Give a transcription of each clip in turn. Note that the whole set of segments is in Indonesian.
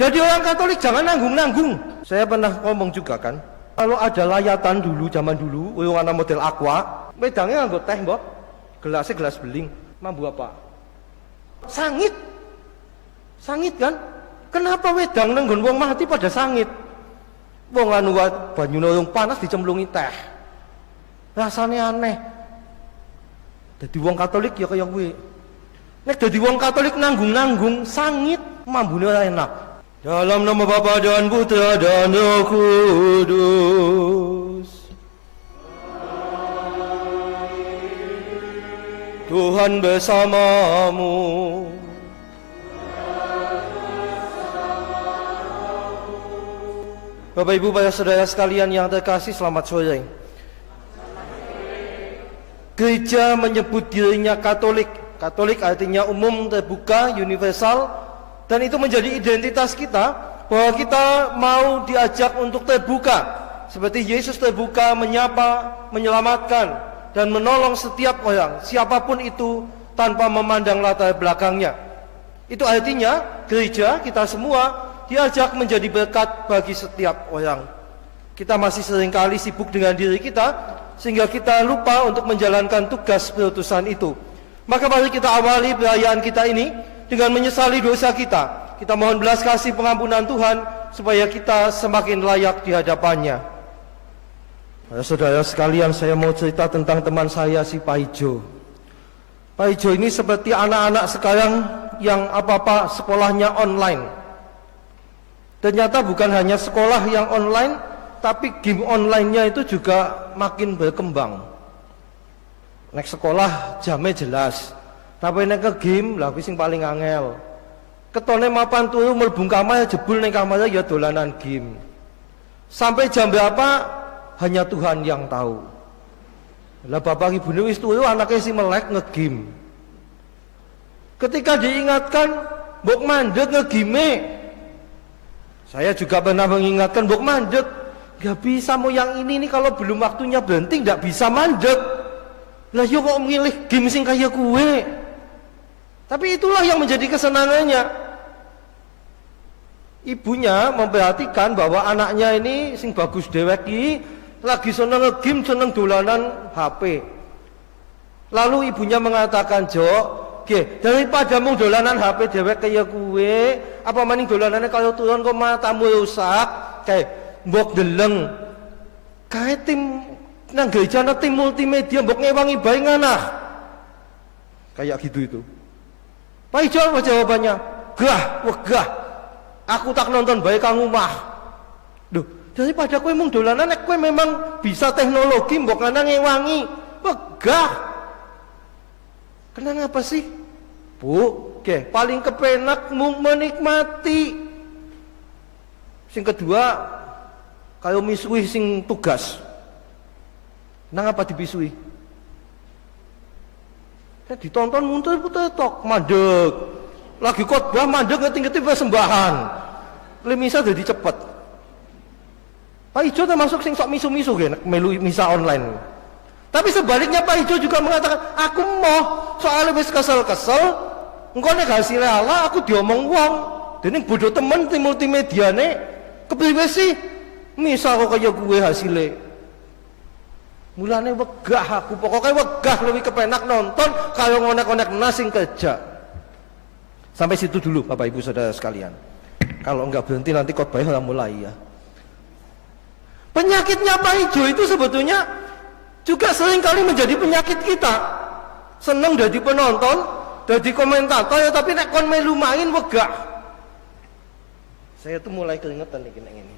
Jadi orang Katolik jangan nanggung-nanggung. Saya pernah ngomong juga kan, kalau ada layatan dulu, zaman dulu, orang model aqua, wedangnya nganggo teh mbok, gelasnya gelas beling, mambu apa? Sangit. Sangit kan? Kenapa wedang nang nggon wong mati pada sangit? Wong anu banyune wong panas dicemplungi teh. Rasanya aneh. Dadi wong Katolik ya kaya kuwi. Nek dadi wong Katolik nanggung-nanggung, sangit, mambune ora enak. Dalam nama Bapa dan Putra dan Roh Kudus. Tuhan bersamamu. Bapak Ibu, para saudara sekalian yang terkasih, selamat sore. Gereja menyebut dirinya Katolik. Katolik artinya umum, terbuka, universal. Dan itu menjadi identitas kita, bahwa kita mau diajak untuk terbuka. Seperti Yesus terbuka, menyapa, menyelamatkan, dan menolong setiap orang, siapapun itu, tanpa memandang latar belakangnya. Itu artinya gereja, kita semua, diajak menjadi berkat bagi setiap orang. Kita masih seringkali sibuk dengan diri kita, sehingga kita lupa untuk menjalankan tugas perutusan itu. Maka mari kita awali perayaan kita ini dengan menyesali dosa kita. Kita mohon belas kasih pengampunan Tuhan, supaya kita semakin layak di hadapannya. Saudara sekalian, saya mau cerita tentang teman saya, si Pak Ijo. Pak Ijo ini seperti anak-anak sekarang yang apa-apa sekolahnya online. Ternyata bukan hanya sekolah yang online, tapi game online-nya itu juga makin berkembang. Nek sekolah jamnya jelas, tapi nek ke game lah sing paling angel. Ketone mapan turu mlebu kamar jebul ning kamar ya dolanan game. Sampai jam berapa hanya Tuhan yang tahu. Lah bapak ibune wis turu, anaknya si melek nge-game. Ketika diingatkan, mbok mandek nge-game. Saya juga pernah mengingatkan, mbok mandek. Gak bisa mau yang ini nih, kalau belum waktunya berhenti gak bisa mandek. Lah yo kok milih game sing kaya kue. Tapi itulah yang menjadi kesenangannya. Ibunya memperhatikan bahwa anaknya ini sing bagus dewek iki lagi seneng nge-game, seneng dolanan HP. Lalu ibunya mengatakan, "Jok, ge, daripada mung dolanan HP dewek kaya kue, apa maning dolanane kalau turun kok matamu rusak, kayak mbok deleng. Kae tim nang gereja tim multimedia mbok ngewangi bae nganah." Kayak gitu itu. Pak Ijo apa jawabannya? Wegah. Aku tak nonton bae kang omah. Duh, daripada kowe mung dolanan, nek kowe memang bisa teknologi mbok ana ngewangi, wegah. Kenapa sih? Bu, paling kepenak mung menikmati. Sing kedua, kalau misuhi sing tugas. Nang apa dibisui? Ditonton muter-muter tok, mandek. Lagi khotbah mandek ngeting-ngeting persembahan. Lemisa jadi cepet. Pak Ijo termasuk sing sok misu-misu nek melu misa online. Tapi sebaliknya Pak Ijo juga mengatakan, aku mau soalnya wis kesel-kesel, engko nek hasilnya ala aku diomong wong. Dening bodoh temen tim multimediane kepriwe sih? Misa kok kaya gue hasilnya. Mulane wegah aku, pokoknya wegah lebih kepenak nonton kalau ngonek-ngonek nasing kerja. Sampai situ dulu Bapak Ibu Saudara sekalian. Kalau enggak berhenti nanti khotbahnya mulai ya. Penyakitnya Pak Ijo itu sebetulnya juga seringkali menjadi penyakit kita. Seneng jadi penonton, jadi komentator ya, tapi nek kon melu main wegah. Saya tuh mulai keringetan nih ini.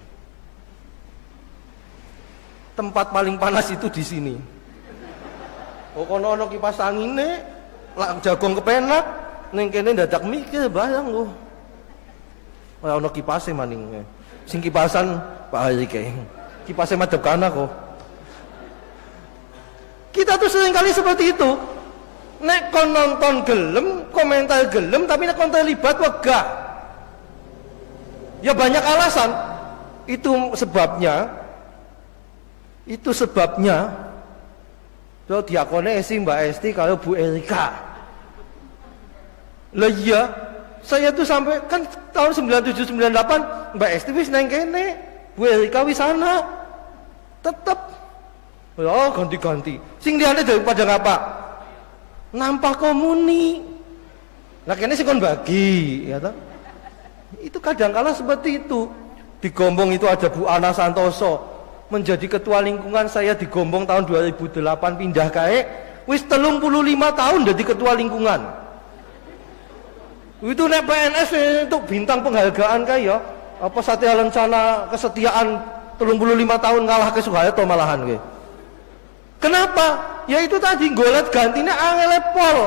Tempat paling panas itu di sini. Kono ono kipas angine, lak jagung kepenak, ning kene dadak mikir bayang lho. Ora ono kipase maning. Sing kipasan Pak Hari kae. Kipase madhep kana kok. Kita tuh seringkali seperti itu. Nek kon nonton gelem, komentar gelem, tapi nek kon terlibat wegah. Ya banyak alasan. Itu sebabnya so diakone esi Mbak Esti kalau Bu Erika. Lah iya, Saya tuh sampai kan tahun 97 98 Mbak Esti wis nang kene, Bu Erika wis sana. Tetep ya ganti-ganti. Sing liyane daripada ngapa? Nampak komuni. Lah kene sing kon bagi, ya toh. Itu kadang-kala seperti itu. Di Gombong itu ada Bu Ana Santoso menjadi ketua lingkungan, saya di Gombong tahun 2008 pindah kae wis 35 tahun jadi ketua lingkungan. Itu nek PNS untuk bintang penghargaan kae ya. Apa Satya Lencana kesetiaan 35 tahun ngalah ke Suharto malahan kae. Kenapa? Ya itu tadi golet gantinya angel pol.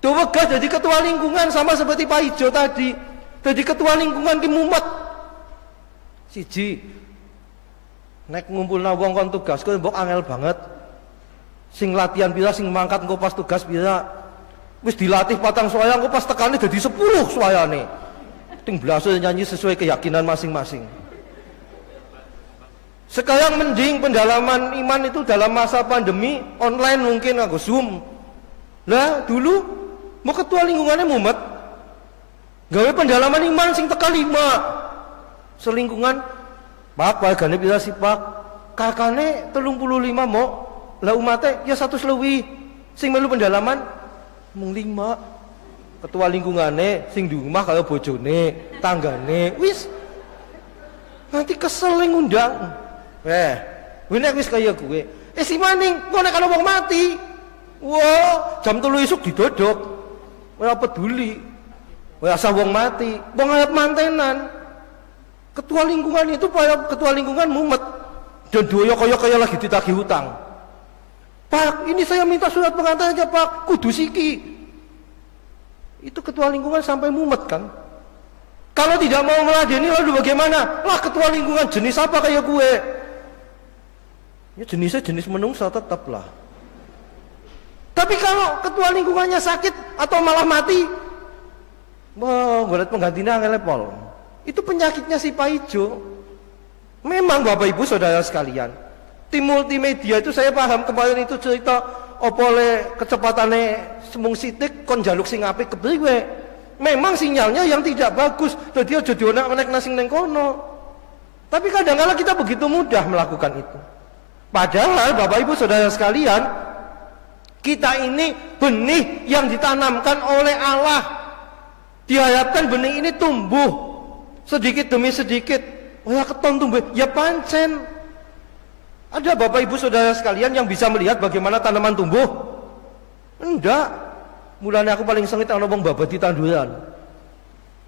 Dewegah jadi ketua lingkungan sama seperti Pak Ijo tadi. Jadi ketua lingkungan ki mumet. Siji nek ngumpulna wong kon tugas kok mbok angel banget. Sing latihan pira, sing mangkat engko pas tugas pira. Wis dilatih patang swaya engko pas tekane dadi 10 swayane. Ting blase nyanyi sesuai keyakinan masing-masing. Sekarang mending pendalaman iman itu dalam masa pandemi online mungkin aku Zoom. Lah dulu mau ketua lingkungannya mumet. Gawe pendalaman iman sing teka 5. Selingkungan Pak wargane pira sih Pak? Kakane 35 mau. Lah umate ya 100 lebih. Sing melu pendalaman mung 5. Ketua lingkungane sing di rumah kalau bojone, tanggane, wis nanti kesel ngundang. Nek wis kaya gue. Si maning, kok nek ana wong mati. Wah, jam 3 isuk didodok. Ora peduli. Ora asah wong mati, wong arep mantenan. Ketua lingkungan itu para ketua lingkungan mumet dan doyo kaya lagi ditagih hutang. Pak, ini saya minta surat pengantar aja Pak, kudu siki. Itu ketua lingkungan sampai mumet kan. Kalau tidak mau meladeni lalu bagaimana? Lah ketua lingkungan jenis apa kayak gue? Ya jenisnya jenis menungsa tetap lah. Tapi kalau ketua lingkungannya sakit atau malah mati, wah gue liat penggantinya ngelepol. Itu penyakitnya si Pak Ijo. Memang Bapak Ibu Saudara sekalian, tim multimedia itu saya paham kemarin itu cerita opole kecepatannya semung sitik kon jaluk sing apik kepriwe. Memang sinyalnya yang tidak bagus, jadi aja dionek-onek nasing neng kono. Tapi kadang-kala kita begitu mudah melakukan itu. Padahal Bapak Ibu Saudara sekalian, kita ini benih yang ditanamkan oleh Allah. Diharapkan benih ini tumbuh sedikit demi sedikit. Oh ya keton tumbuh, ya pancen. Ada Bapak Ibu Saudara sekalian yang bisa melihat bagaimana tanaman tumbuh? Enggak. Mulanya aku paling sengit ana wong babadi tanduran.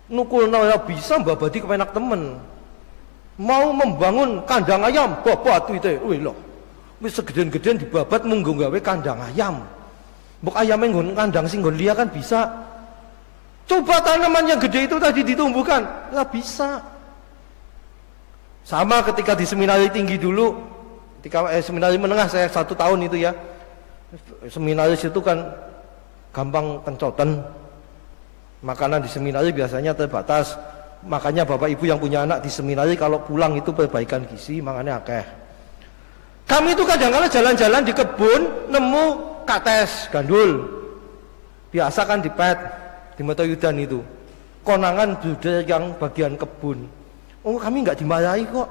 Nukulna ora bisa babadi kepenak temen. Mau membangun kandang ayam, babatu itu. Wih loh. Wis segeden-geden dibabat mung gawe kandang ayam. Mbok ayame nggon kandang sing nggon liya kan bisa. Coba tanaman yang gede itu tadi ditumbuhkan, nggak bisa. Sama ketika di seminari tinggi dulu, ketika seminari menengah saya 1 tahun itu ya, seminaris itu kan gampang kencoten. Makanan di seminari biasanya terbatas, makanya Bapak Ibu yang punya anak di seminari kalau pulang itu perbaikan gizi, makanya akeh. Kami itu kadang-kadang jalan-jalan di kebun nemu kates gandul, biasa kan di pet. Di Matoyudan itu konangan budaya yang bagian kebun. Oh kami nggak dimarahi kok.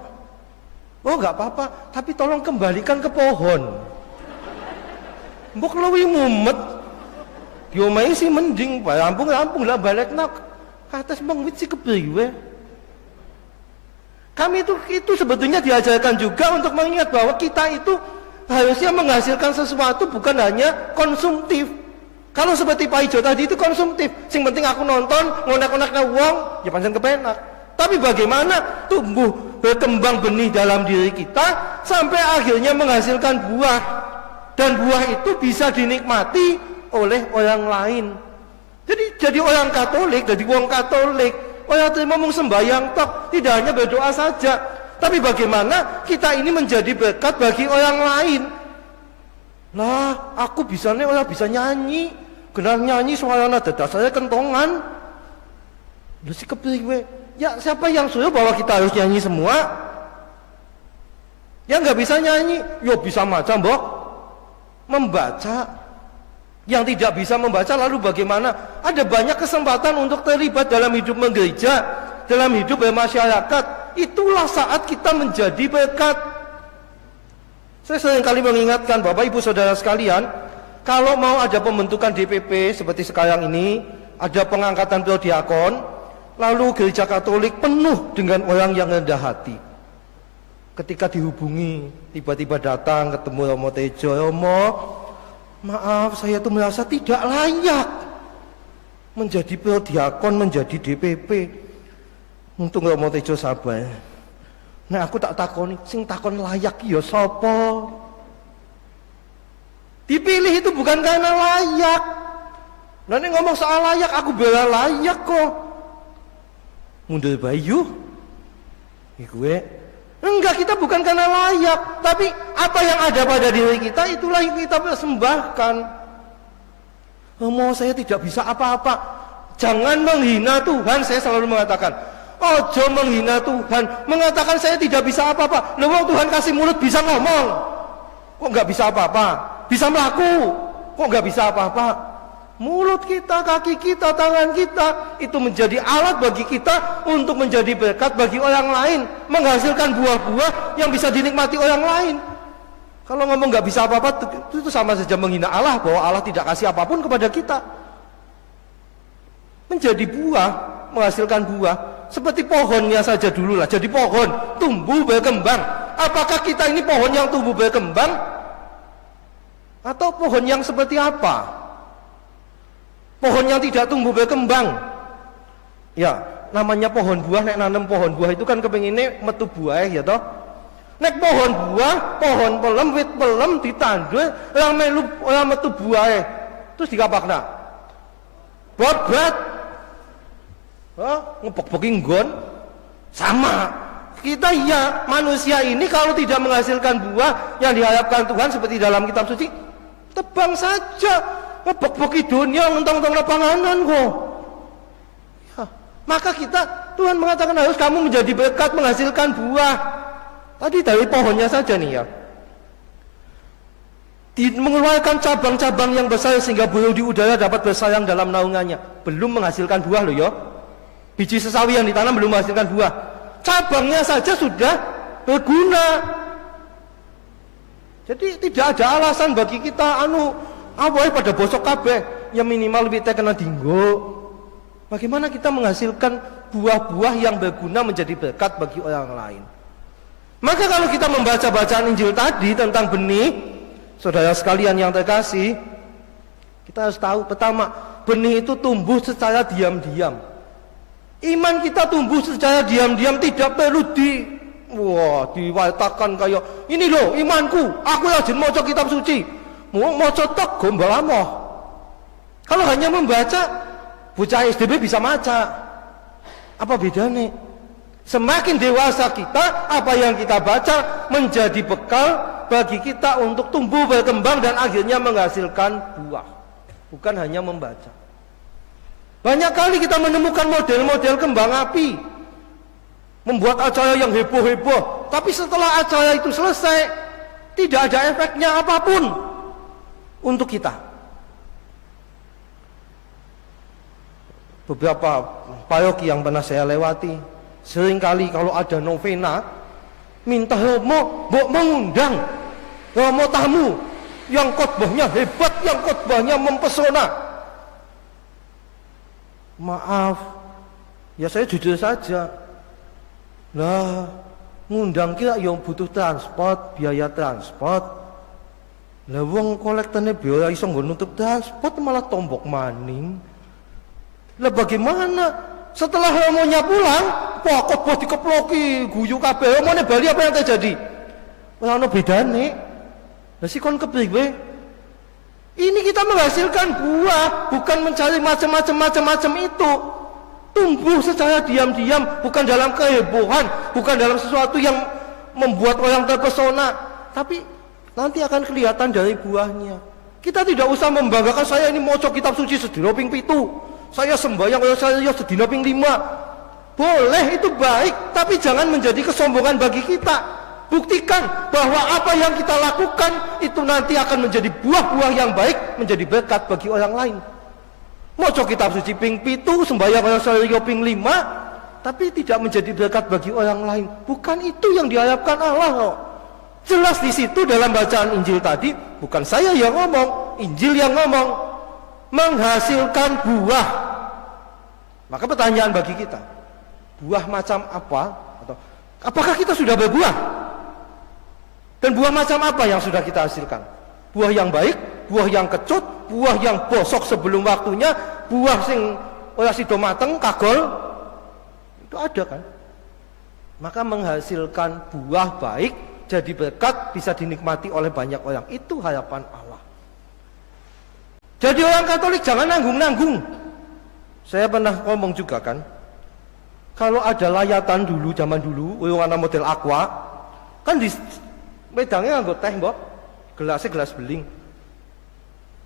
Oh nggak apa-apa, tapi tolong kembalikan ke pohon. Mbok luwi mumet. Diomai sih mending, rampung lah balik nak. Kates bang wit sih kepriwe. Kami itu sebetulnya diajarkan juga untuk mengingat bahwa kita itu harusnya menghasilkan sesuatu bukan hanya konsumtif. Kalau seperti Pak Ijo tadi itu konsumtif, sing penting aku nonton, ngonek-ngonek wong, ya pancen kepenak. Tapi bagaimana tumbuh berkembang benih dalam diri kita sampai akhirnya menghasilkan buah, dan buah itu bisa dinikmati oleh orang lain. Jadi orang Katolik, jadi wong Katolik, orang terima mung sembahyang tok, tidak hanya berdoa saja, tapi bagaimana kita ini menjadi berkat bagi orang lain. Lah, aku bisanya orang bisa nyanyi. Kenal nyanyi suaranya dadah saya kentongan. Lu sih kepriwe? Ya siapa yang suruh bahwa kita harus nyanyi semua? Yang nggak bisa nyanyi, yo bisa maca mbok. Membaca. yang tidak bisa membaca lalu bagaimana? Ada banyak kesempatan untuk terlibat dalam hidup menggereja, dalam hidup bermasyarakat. Itulah saat kita menjadi berkat. Saya seringkali mengingatkan Bapak Ibu Saudara sekalian, kalau mau ada pembentukan DPP seperti sekarang ini, ada pengangkatan prodiakon, lalu gereja Katolik penuh dengan orang yang rendah hati. Ketika dihubungi, tiba-tiba datang ketemu Romo Tejo, Romo, maaf saya tuh merasa tidak layak menjadi prodiakon, menjadi DPP. Untung Romo Tejo sabar. Nah aku tak takoni, sing takon layak ya sapa? Dipilih itu bukan karena layak. Nanti ngomong soal layak, aku bela layak kok. Mundur bayu, gue. Enggak, kita bukan karena layak, tapi apa yang ada pada diri kita itulah yang kita persembahkan. Romo, saya tidak bisa apa-apa. Jangan menghina Tuhan, saya selalu mengatakan. Ojo menghina Tuhan, mengatakan saya tidak bisa apa-apa. Loh, Tuhan kasih mulut bisa ngomong, kok nggak bisa apa-apa? Bisa melaku, kok nggak bisa apa-apa? Mulut kita, kaki kita, tangan kita itu menjadi alat bagi kita untuk menjadi berkat bagi orang lain, menghasilkan buah-buah yang bisa dinikmati orang lain. Kalau ngomong nggak bisa apa-apa, itu sama saja menghina Allah, bahwa Allah tidak kasih apapun kepada kita. Menjadi buah, menghasilkan buah, seperti pohonnya saja dulu lah. Jadi pohon tumbuh berkembang. Apakah kita ini pohon yang tumbuh berkembang, atau pohon yang seperti apa? Pohon yang tidak tumbuh berkembang. Ya, namanya pohon buah, nek nanam pohon buah itu kan kepinginnya metu buah ya toh. Nek pohon buah, pohon pelem, wit pelem ditandur, orang metu buah terus dikapakna. Bobat. Ngepok-poking nggon. Sama. Kita ya, manusia ini kalau tidak menghasilkan buah yang diharapkan Tuhan seperti dalam kitab suci, tebang saja. Ngebok-boki dunia, ngentong-ngentong lapanganan kok. Ya, maka Tuhan mengatakan harus kamu menjadi berkat, menghasilkan buah. Tadi dari pohonnya saja nih ya. Mengeluarkan cabang-cabang yang besar sehingga burung di udara dapat bersayang dalam naungannya. Belum menghasilkan buah loh ya. Biji sesawi yang ditanam belum menghasilkan buah. Cabangnya saja sudah berguna. Jadi tidak ada alasan bagi kita awalnya pada bosok kabeh, yang minimal kita kena dinggo. Bagaimana kita menghasilkan buah-buah yang berguna menjadi berkat bagi orang lain? Maka kalau kita membaca bacaan Injil tadi tentang benih, saudara sekalian yang terkasih, kita harus tahu pertama, benih itu tumbuh secara diam-diam. Iman kita tumbuh secara diam-diam, tidak perlu diwatakan kayak ini loh imanku, aku rajin maca kitab suci. Mau cotok gombal amoh. Kalau hanya membaca, bocah SDB bisa maca. Apa bedanya? Semakin dewasa kita, apa yang kita baca menjadi bekal bagi kita untuk tumbuh berkembang dan akhirnya menghasilkan buah. Bukan hanya membaca. Banyak kali kita menemukan model-model kembang api, membuat acara yang heboh-heboh, tapi setelah acara itu selesai, tidak ada efeknya apapun untuk kita. Beberapa paroki yang pernah saya lewati, seringkali kalau ada novena, minta Romo mengundang Romo tamu yang khotbahnya hebat, yang khotbahnya mempesona. Maaf, ya saya jujur saja. Lah, ngundang kira yang butuh transport, biaya transport. Lah wong kolektane biaya iso nggo nutup transport malah tombok maning. Lah bagaimana? Setelah romonya pulang, pokok bos dikeploki, guyu kabeh. Romone Bali apa yang terjadi? Ora ono bedane. Lah sikon kepriwe? Ini kita menghasilkan buah, bukan mencari macam-macam itu. Tumbuh secara diam-diam, bukan dalam kehebohan, bukan dalam sesuatu yang membuat orang terpesona, tapi nanti akan kelihatan dari buahnya. Kita tidak usah membanggakan saya ini maca kitab suci sedina ping 7. Saya sembahyang saya sedina ping 5. Boleh, itu baik, tapi jangan menjadi kesombongan bagi kita. Buktikan bahwa apa yang kita lakukan itu nanti akan menjadi buah-buah yang baik, menjadi berkat bagi orang lain. Maca kitab suci ping 7, sembahyang orang selio ping 5, tapi tidak menjadi berkat bagi orang lain. Bukan itu yang diharapkan Allah kok. Jelas di situ dalam bacaan Injil tadi, bukan saya yang ngomong, Injil yang ngomong, menghasilkan buah. Maka pertanyaan bagi kita, buah macam apa? Atau apakah kita sudah berbuah? Dan buah macam apa yang sudah kita hasilkan? Buah yang baik, buah yang kecut, buah yang bosok sebelum waktunya, buah sing ora sida mateng kagol. Itu ada kan? Maka menghasilkan buah baik, jadi berkat, bisa dinikmati oleh banyak orang. Itu harapan Allah. Jadi orang Katolik jangan nanggung-nanggung. Saya pernah ngomong juga kan, kalau ada layatan dulu, zaman dulu, orang model aqua, kan di wedangnya nganggo teh mbok, gelasnya gelas beling.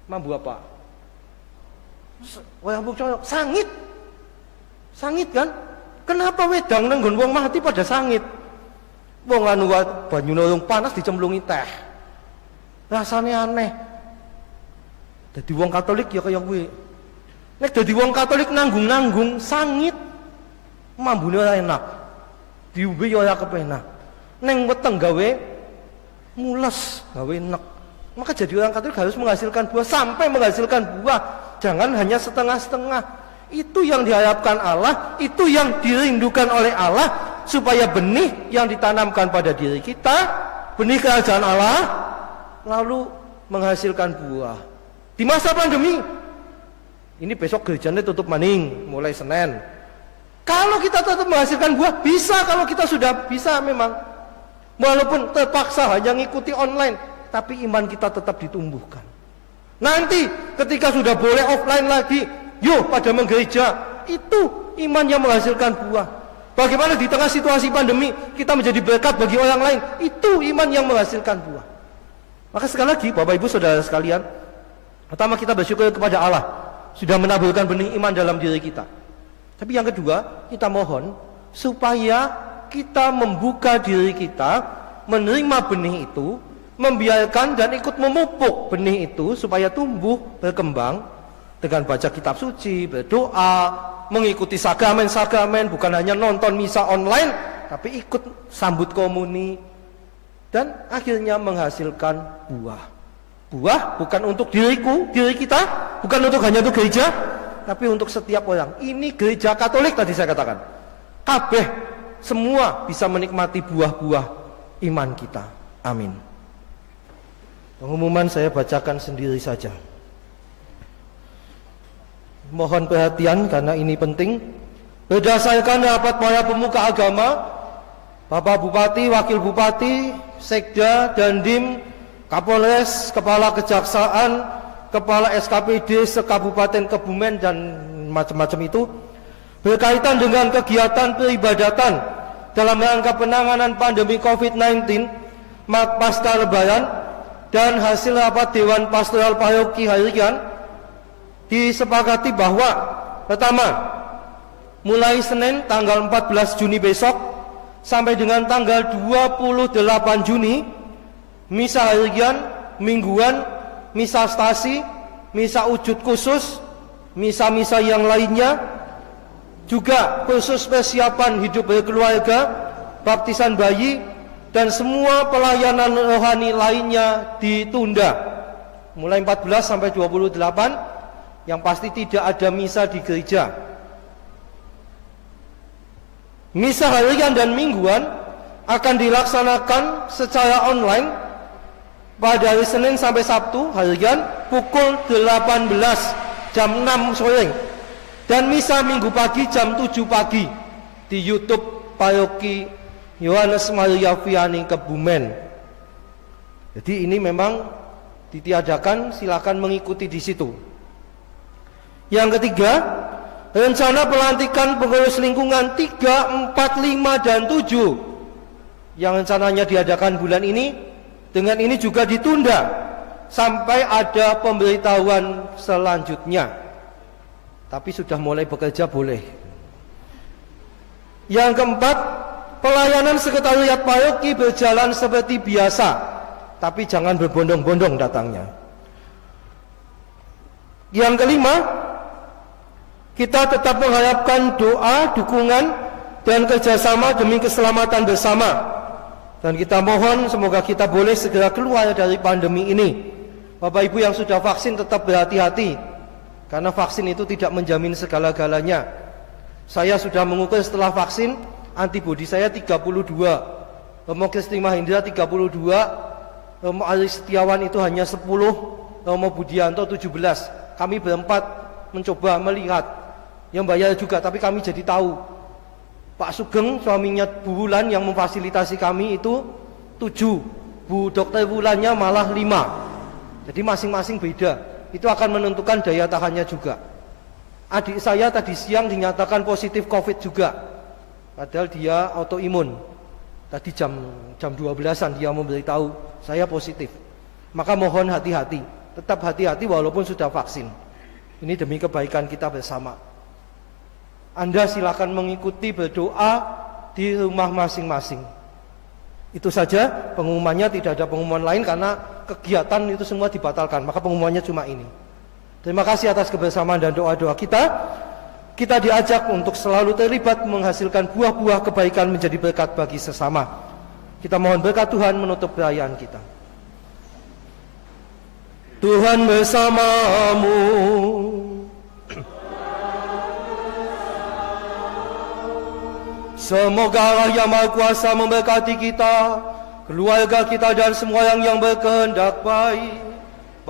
Mambu apa? Wayang bukcok sangit. Sangit kan? Kenapa wedang nang nggon wong mati pada sangit? Wong anu banyune urung panas dicemplungi teh. Rasane aneh. Dadi wong Katolik ya kaya kuwi. Nek dadi wong Katolik nanggung-nanggung sangit, mambune ora enak. Diombe ya ora kepenak. Ning weteng gawe mules, gawe enek. Maka jadi orang Katolik harus menghasilkan buah, sampai menghasilkan buah. Jangan hanya setengah-setengah. Itu yang diharapkan Allah, itu yang dirindukan oleh Allah, supaya benih yang ditanamkan pada diri kita, benih kerajaan Allah, lalu menghasilkan buah. Di masa pandemi, ini besok gerejanya tutup maning, mulai Senin. Kalau kita tetap menghasilkan buah, bisa kalau kita sudah bisa memang. Walaupun terpaksa hanya ngikuti online, tapi iman kita tetap ditumbuhkan. Nanti ketika sudah boleh offline lagi, yuk pada menggereja, itu iman yang menghasilkan buah. Bagaimana di tengah situasi pandemi kita menjadi berkat bagi orang lain, itu iman yang menghasilkan buah. Maka sekali lagi Bapak Ibu Saudara sekalian, pertama kita bersyukur kepada Allah sudah menaburkan benih iman dalam diri kita. Tapi yang kedua, kita mohon supaya kita membuka diri kita, menerima benih itu, membiarkan dan ikut memupuk benih itu supaya tumbuh, berkembang dengan baca kitab suci, berdoa, mengikuti sakramen-sakramen, bukan hanya nonton misa online, tapi ikut sambut komuni, dan akhirnya menghasilkan buah. Buah bukan untuk diriku, diri kita, bukan untuk hanya untuk gereja, tapi untuk setiap orang. Ini gereja Katolik tadi saya katakan. Kabeh semua bisa menikmati buah-buah iman kita. Amin. Pengumuman saya bacakan sendiri saja. Mohon perhatian karena ini penting. Berdasarkan rapat para pemuka agama, Bapak Bupati, Wakil Bupati, Sekda, Dandim, Kapolres, Kepala Kejaksaan, Kepala SKPD se-Kabupaten Kebumen dan macam-macam itu, berkaitan dengan kegiatan peribadatan dalam rangka penanganan pandemi COVID-19 pasca Lebaran dan hasil rapat Dewan Pastoral Paroki Harian, disepakati bahwa pertama, mulai Senin tanggal 14 Juni besok sampai dengan tanggal 28 Juni, misa harian, mingguan, misa stasi, misa wujud khusus, misa-misa yang lainnya, juga khusus persiapan hidup berkeluarga, baptisan bayi, dan semua pelayanan rohani lainnya ditunda. Mulai 14 sampai 28, yang pasti tidak ada misa di gereja. Misa harian dan mingguan akan dilaksanakan secara online pada hari Senin sampai Sabtu harian pukul 18 jam 6 sore. Dan misa minggu pagi jam 7 pagi di YouTube Paroki Yohanes Maria Vianney Kebumen. Jadi ini memang ditiadakan, silakan mengikuti di situ. Yang ketiga, rencana pelantikan pengurus lingkungan 3, 4, 5, dan 7 yang rencananya diadakan bulan ini, dengan ini juga ditunda sampai ada pemberitahuan selanjutnya. Tapi sudah mulai bekerja boleh. Yang keempat, pelayanan sekretariat paroki berjalan seperti biasa, tapi jangan berbondong-bondong datangnya. Yang kelima, kita tetap mengharapkan doa, dukungan, dan kerjasama demi keselamatan bersama. Dan kita mohon semoga kita boleh segera keluar dari pandemi ini. Bapak Ibu yang sudah vaksin tetap berhati-hati, karena vaksin itu tidak menjamin segala-galanya. Saya sudah mengukur setelah vaksin, antibodi saya 32, Romo Kristi Mahindra 32, Romo Ari Setiawan itu hanya 10, Romo Budianto 17. Kami berempat mencoba melihat, yang bayar juga, tapi kami jadi tahu. Pak Sugeng, suaminya Bu Wulan yang memfasilitasi kami itu 7, Bu Dokter Wulannya malah 5. Jadi masing-masing beda. Itu akan menentukan daya tahannya juga. Adik saya tadi siang dinyatakan positif COVID juga, padahal dia autoimun. Tadi jam 12-an dia memberitahu saya positif. Maka mohon hati-hati, tetap hati-hati walaupun sudah vaksin. Ini demi kebaikan kita bersama. Anda silakan mengikuti berdoa di rumah masing-masing. Itu saja pengumumannya, tidak ada pengumuman lain karena kegiatan itu semua dibatalkan. Maka pengumumannya cuma ini. Terima kasih atas kebersamaan dan doa-doa kita. Kita diajak untuk selalu terlibat menghasilkan buah-buah kebaikan menjadi berkat bagi sesama. Kita mohon berkat Tuhan menutup perayaan kita. Tuhan bersamamu. Semoga Allah yang Maha Kuasa memberkati kita, keluarga kita dan semua yang berkehendak baik,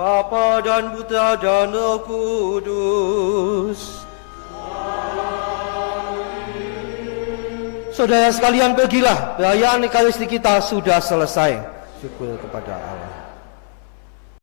Bapa dan Putra dan Roh Kudus. Saudara sekalian, pergilah, perayaan Ekaristi kita sudah selesai. Syukur kepada Allah.